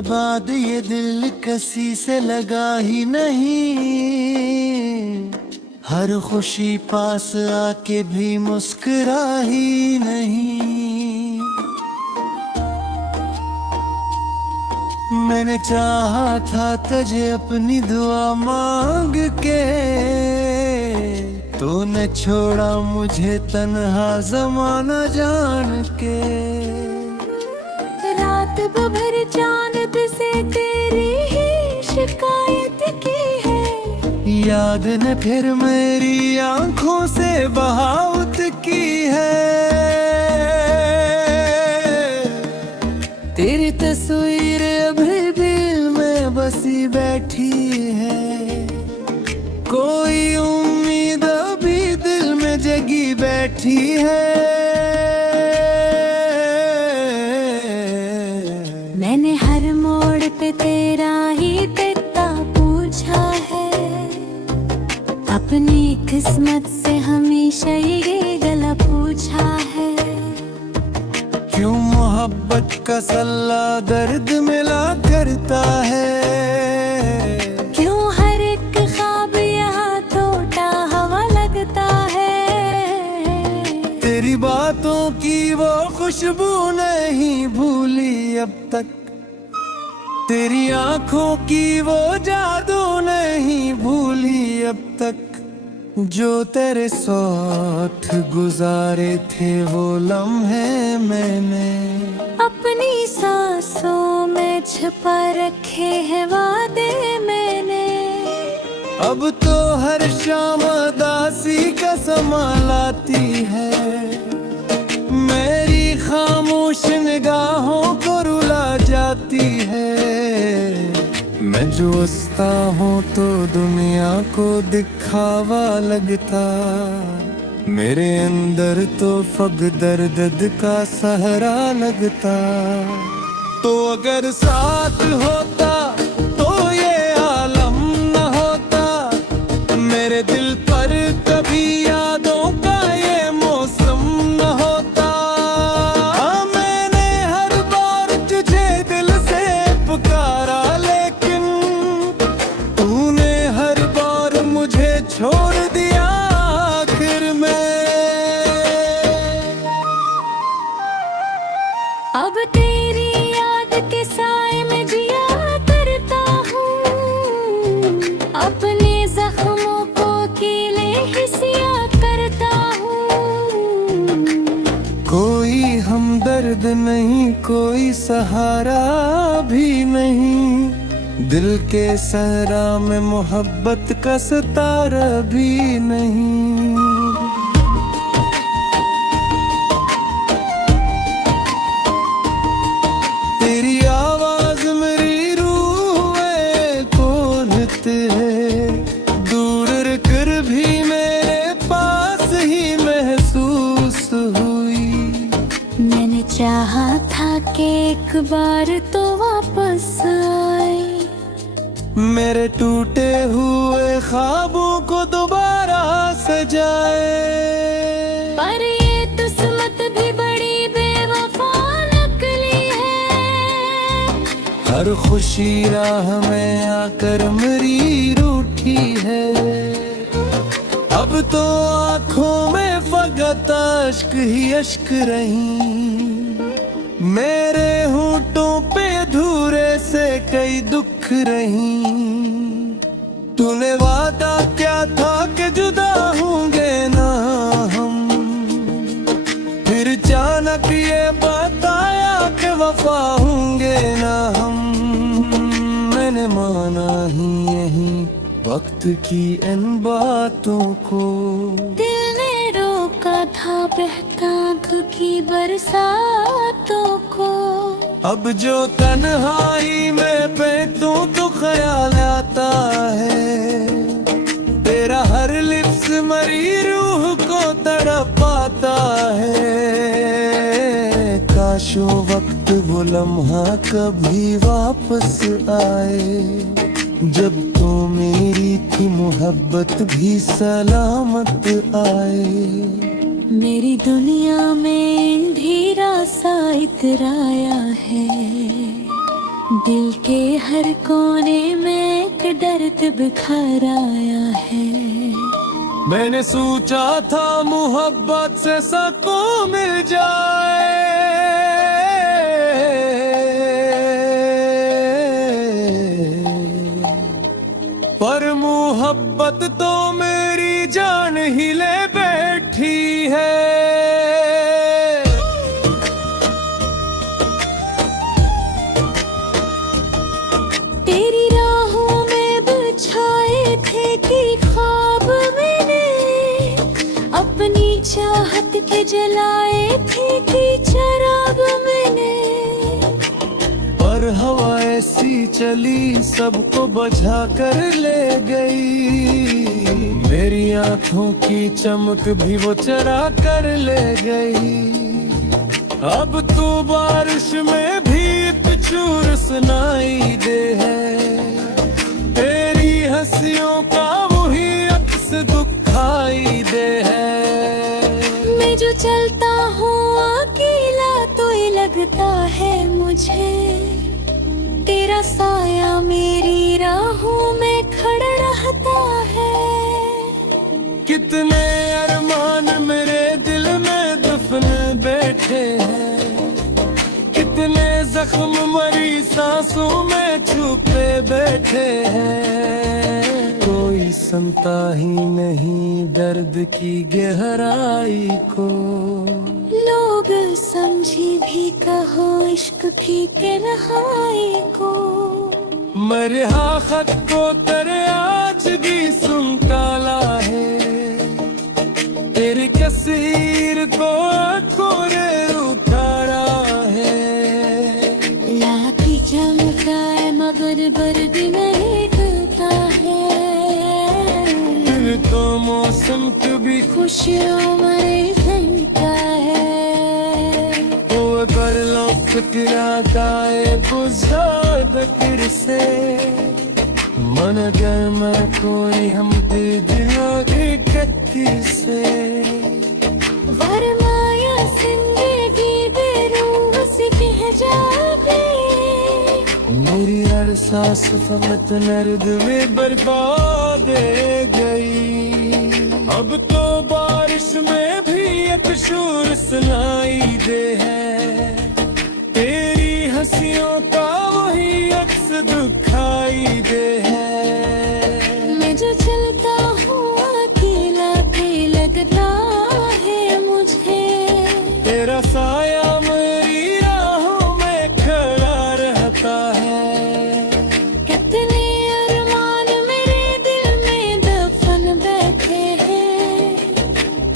के बाद ये दिल किसी से लगा ही नहीं, हर खुशी पास आके भी मुस्कुरा ही नहीं। मैंने चाहा था तुझे अपनी दुआ मांग के, तूने छोड़ा मुझे तन्हा ज़माना जान के। रात भर चांद से तेरी ही शिकायत की है, याद ने फिर मेरी आंखों से बहावत की है। तेरी तस्वीर अभी दिल में बसी बैठी है, कोई उम्मीद अभी दिल में जगी बैठी है। मैंने हर मोड़ पे तेरा ही कितना पूछा है, अपनी किस्मत से हमेशा ये गला पूछा है। क्यों मोहब्बत का सल्ला दर्द मिला करता है, क्यों हर एक ख्वाब यहाँ टूटा हवा लगता है। तेरी बातों की वो खुशबू नहीं भूली अब तक, तेरी आंखों की वो जादू नहीं भूली अब तक। जो तेरे साथ गुजारे थे वो लम्हे मैंने अपनी सांसों में छुपा रखे हैं वादे मैंने। अब तो हर शाम उदासी का समा लाती है, मेरी खामोश निगाहों को रुला जाती है। मैं जो हंसता हूँ तो दुनिया को दिखावा लगता, मेरे अंदर तो फग दर्द का सहरा लगता। तो अगर साथ होता तो ये आलम न होता, मेरे दिल पर कभी यादों का ये मौसम न होता। हाँ, मैंने हर बार तुझे दिल से पुकारा, लेकिन तूने हर बार मुझे छोड़ दिया आखिर में। अब तेरी याद के साए में जिया करता हूँ, अपने जख्मों को कीले हिस्सा करता हूँ। कोई हमदर्द नहीं, कोई सहारा भी नहीं, दिल के सहरा में मोहब्बत का सितारा भी नहीं। तेरी आवाज मेरी रूह को नित है, दूर रहकर भी मेरे पास ही महसूस हुई। मैंने चाहा था कि एक बार तो वापस आए, मेरे टूटे हुए ख्वाबों को दोबारा सजाए। पर ये किस्मत भी बड़ी बेवफा निकली है, हर खुशी राह में आकर मेरी रूठी है। अब तो आँखों में फकत अश्क ही अश्क रही, मेरे होंठों पे अधूरे से कई दुख रही। तूने वादा क्या था कि जुदा होंगे ना हम, फिर अचानक ये बताया कि वफा होंगे ना हम। मैंने माना ही यही वक्त की इन बातों को, दिल ने रोका था बहता आँख की बरसातों को। अब जो तन्हाई में बैठूं तो ख्याल आता है, तेरा हर लिप्स मरी रूह को तड़पाता है। काश वो वक्त वो लम्हा कभी वापस आए, जब तो मेरी थी मोहब्बत भी सलामत आए। मेरी दुनिया में अंधेरा सा इतराया है, दिल के हर कोने में एक दर्द बिखर आया है। मैंने सोचा था मोहब्बत से सबको मिल जाए, पर मोहब्बत तो मेरी जान ही ले बैठी है। तेरी राहों में बिछाए थे कि ख्वाब मैंने, अपनी चाहत के जलाए थे कि चराग मैंने। पर हवा ऐसी चली सबको बझा कर ले गई, मेरी आंखों की चमक भी वो चरा कर ले गई। अब तो बारिश में भी एक चूर सुनाई दे है, तेरी हंसियों का वही अक्स दुखाई दे है। मैं जो चलता हूँ अकेला तो ये लगता है मुझे, तेरा साया मेरी राहों में खड़ा रहता है। कितने अरमान मेरे दिल में दफन बैठे हैं, कितने जख्म मरी सांसों में छुपे बैठे हैं। कोई सुनता ही नहीं दर्द की गहराई को, लोग समझी भी कहो इश्क की तन्हाई को। मेरे खत को तेरे आज भी सुन काला है, तेरी कसीर को खोरे उतारा है। लाठी चमकाए मगर बर्द नहीं करता है, फिर तो मौसम कभी खुशियों में घंटा है। वो कर लो फिक्रा गाए बुझाद फिर से, मन अगर मैं कोई हम दे दिया कत्ती से। वरमाया जिंदगी बेरूह सी कह जावे, मेरी हर सांस फमत नर्द में बर्बाद गई। अब तो बारिश में भी एक शोर सुनाई दे है, तेरी हंसियों का वही अक्स दुखाई दे है। मैं जो चलता हूँ अकेला के लगता है मुझे, तेरा साया मेरी राहों में खड़ा रहता है। कितने अरमान मेरे दिल में दफन बैठे हैं,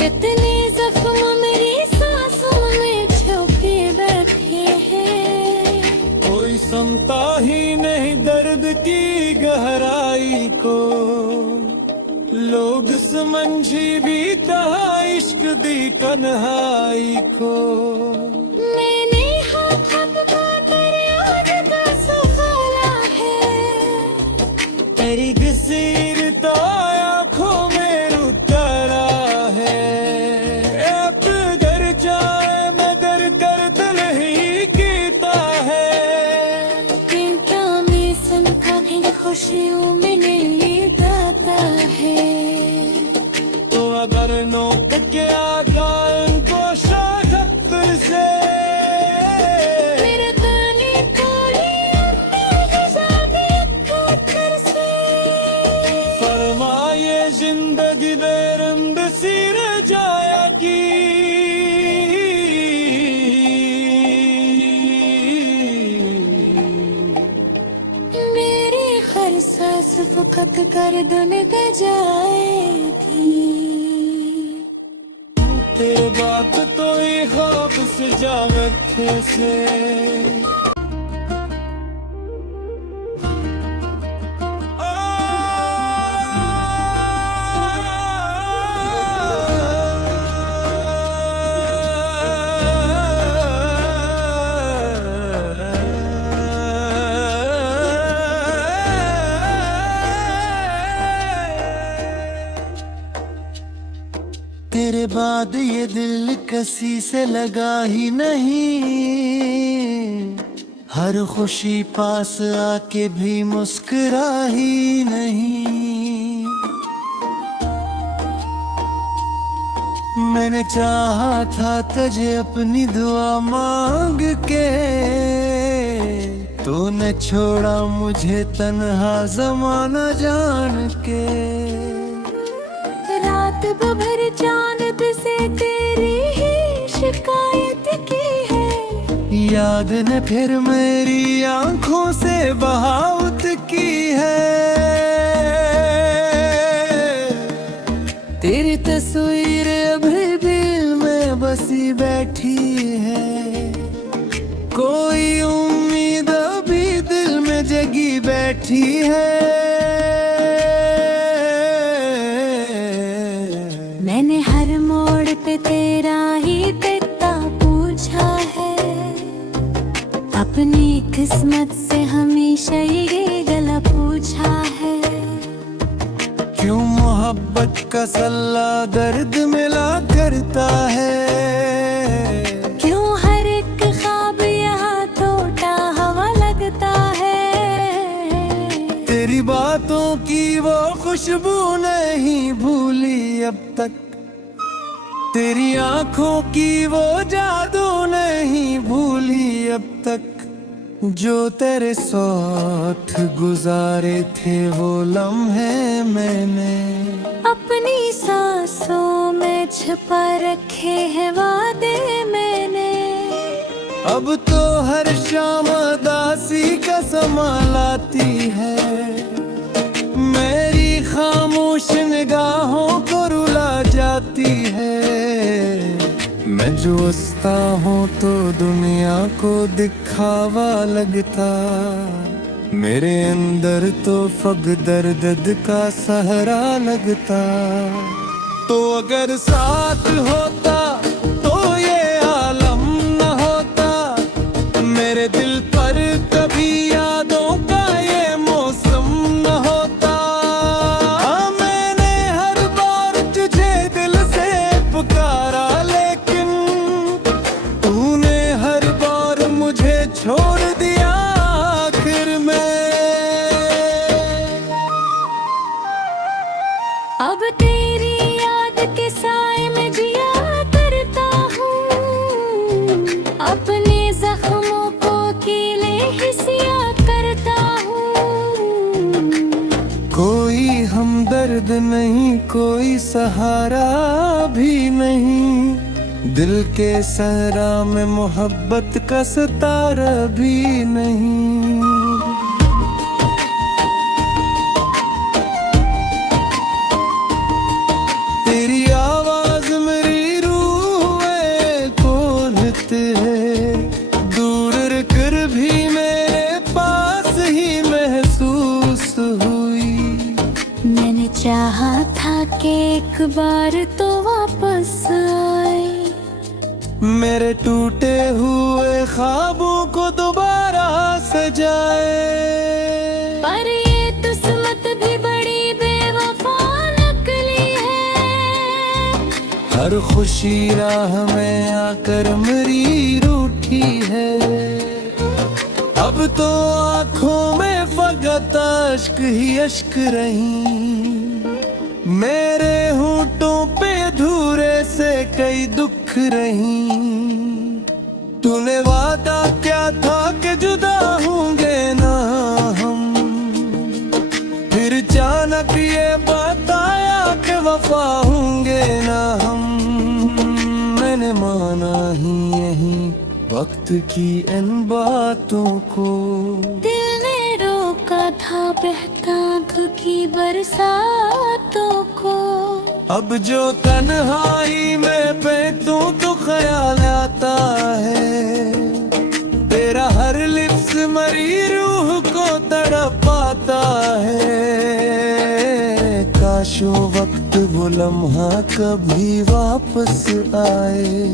कितने जख्म मेरी सांसों में छुपे बैठे हैं। कोई सुनता ही नहीं दर्द की गहराई को, लोग समझी भी कहा इश्क दी कन्हाई को। मैंने हाथ पकड़ा तेरे याद का सफाला है, तेरी घसीर तो आँखों में उतरा है। अब घर जाए मगर दर्द नहीं कीता है, चिंता में संका भी खुशियों में नहीं गाता है। तो अगर नोक के आकार को शाखत से, मेरे गाने को लिया तेरे जाने खातर से। फरमाए जिंदगी बेरंद सी रजाया की, मेरी हर सांस वक्त गर्दन गजाएगी। तेरे बात तो ही ख्वाब से जागत से। तेरे बाद ये दिल किसी से लगा ही नहीं, हर खुशी पास आके भी मुस्कुरा ही नहीं। मैंने चाहा था तुझे अपनी दुआ मांग के, तूने छोड़ा मुझे तन्हा ज़माना जान के। रात भर चांद से तेरी ही शिकायत की है, याद ने फिर मेरी आंखों से बहावत की है। तेरी तस्वीर अभी दिल में बसी बैठी है, कोई उम्मीद अभी दिल में जगी बैठी है। मैंने हर मोड़ पे तेरा ही पिता पूछा है, अपनी किस्मत से हमेशा ये गला पूछा है। क्यों मोहब्बत का सल्ला दर्द मिला करता है, क्यों हर एक ख्वाब यहाँ टूटा हवा लगता है। तेरी बातों की वो खुशबू नहीं भूली अब तक, तेरी आंखों की वो जादू नहीं भूली अब तक। जो तेरे साथ गुजारे थे वो लम्हे मैंने अपनी सांसों में छुपा रखे हैं वादे मैंने। अब तो हर शाम दासी का समा लाती है, मेरी खामोश निगाहों को रुला जाती है। मैं जो हंसता हूँ तो दुनिया को दिखावा लगता, मेरे अंदर तो फक़्र दर्द का सहरा लगता। तो अगर साथ होता तो ये आलम न होता, मेरे दिल पर कभी यादों का ये मौसम न होता। मैंने हर बार तुझे दिल से पुकारा, लेकिन तूने हर बार मुझे छोड़ दिया आखिर में। अब तेरी याद के साए में जिया करता हूँ, अपने जख्मों को कीले हिस्सा करता हूँ। कोई हमदर्द नहीं, कोई सहारा भी नहीं, दिल के सहरा में मोहब्बत का सितारा भी नहीं। तेरी आवाज मेरी रूह को हित है, दूर रहकर भी मेरे पास ही महसूस हुई। मैंने चाहा था कि एक बार तो वापस आए, मेरे टूटे हुए ख्वाबों को दोबारा सजाए। पर ये किस्मत भी बड़ी बेवफा निकली है, हर खुशी राह में आकर मेरी रूठी है। अब तो आंखों में फकत अश्क ही अश्क रही, मेरे होंठों पे अधूरे से कई दुख रही। तूने वादा क्या था कि जुदा होंगे ना हम, फिर अचानक ये बताया कि वफा होंगे ना हम। मैंने माना ही यही वक्त की इन बातों को, दिल ने रोका था बहता आँख की बरसातों को। अब जो तन्हाई में बैठूं तो ख्याल आता है, तेरा हर लिफ्स मरी रूह को तड़पाता है। काश वो वक्त वो लम्हा कभी वापस आए,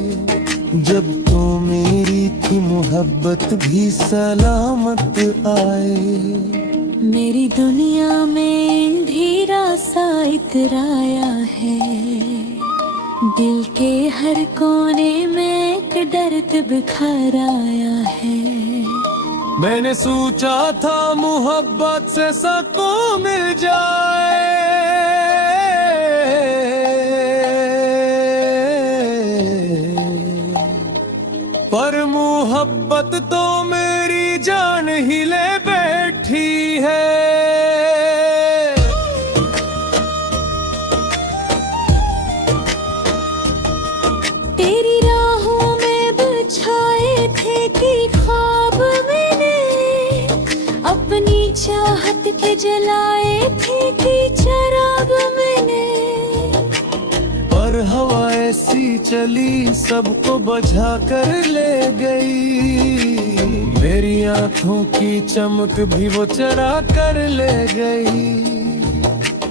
जब तो मेरी थी मोहब्बत भी सलामत आए। मेरी दुनिया में अंधेरा सा इतराया है, दिल के हर कोने में एक दर्द बिखर आया है। मैंने सोचा था मोहब्बत से सबको मिल जाए, पर मोहब्बत तो मेरी जान ही ले बैठी है। तेरी राहों में बिछाए थे कि ख्वाब मैंने, अपनी चाहत के जलाए थे कि चिराग मैंने। पर हवा ऐसी चली सबको बझा कर ले गई, मेरी आंखों की चमक भी वो चरा कर ले गई।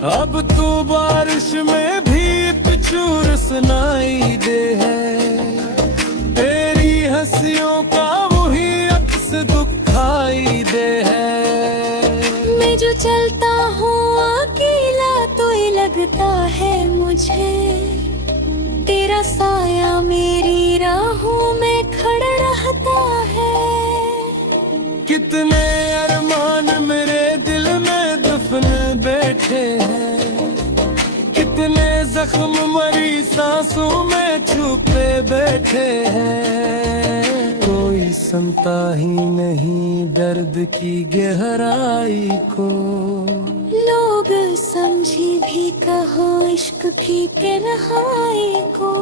अब तो बारिश में भी एक चूर सुनाई दे है, तेरी हंसियों का वही अक्स दुखाई दे है। मैं जो चलता हूँ अकेला तो ये लगता है मुझे, तेरा साया मेरी राहों में खड़ा रहता है। कितने अरमान मेरे दिल में दफन बैठे हैं, कितने जख्म मरी सांसों में छुपे बैठे हैं। कोई सुनता ही नहीं दर्द की गहराई को, लोग समझी भी कहो इश्क की तन्हाई को।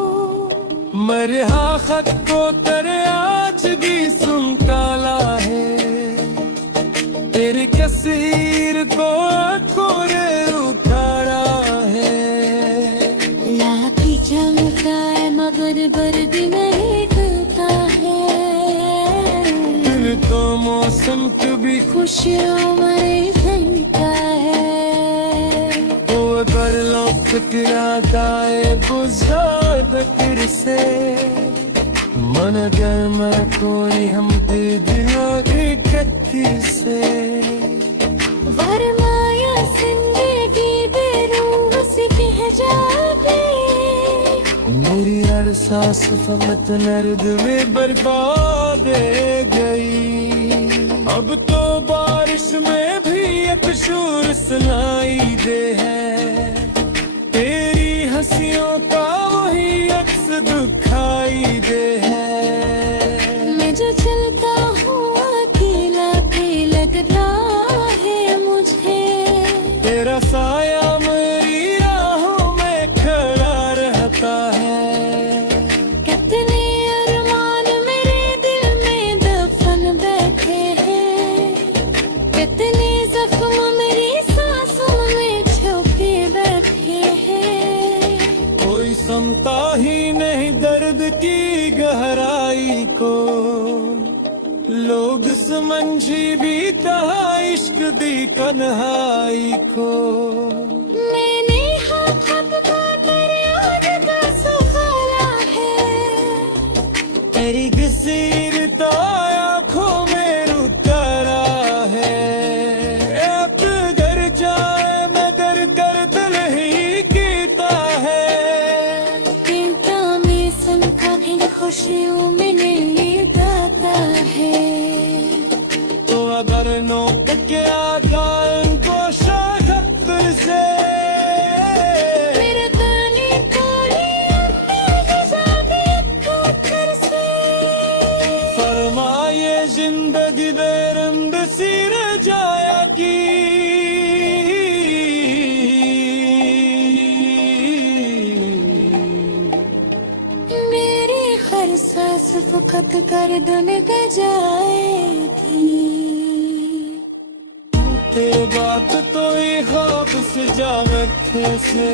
मेरे हाँ खत को तेरे आज भी सुन काला है, तेरे कसीर को खोरे उतारा है। लाठी चमका है मगर बर्द नहीं डरता है, दिल तो मौसम कभी खुशियों में झलका है। वो अगर लौट टकराता है बुझा दकिर से, मन अगर मैं कोई हम दे दिया कत्ती से। वरमाया जिंदगी बेरूह सी कह जाती, मेरी हर सांस फमत नर्द में बर्बाद गई। अब तो बारिश में भी एक शोर सुनाई दे है, तेरी हंसियों का वही अक्स दुखाई दे है। मैं जो चलता हूँ अकेला भी लगता है मुझे, तेरा साया मेरी राहों में खड़ा रहता है। कितने अरमान मेरे दिल में दफन बैठे हैं, कितने जख्म मेरी सांसों में छुपे बैठे हैं। कोई सुनता ही नहीं दर्द की गहराई को, लोग समझी भी कहा इश्क दी कन्हाई को। मैंने हाँ खत का तेरे आज का सुखाला है, तेरी घसीर तो आँखों में उतारा है। अब घर जाए मगर दर्द नहीं कीता है, चिंता में संका भी खुशियों में नहीं जाता है। तो अगर नोक के आकान को शाखतर से, मेरे ताने तोड़ी अपने जाने खातर से। फरमाए जिंदगी बेरंग सी रजाया की, मेरी हर सांस वक्त गर्दन गजाएगी। तेरी बात तो ही ख्वाब से जागत से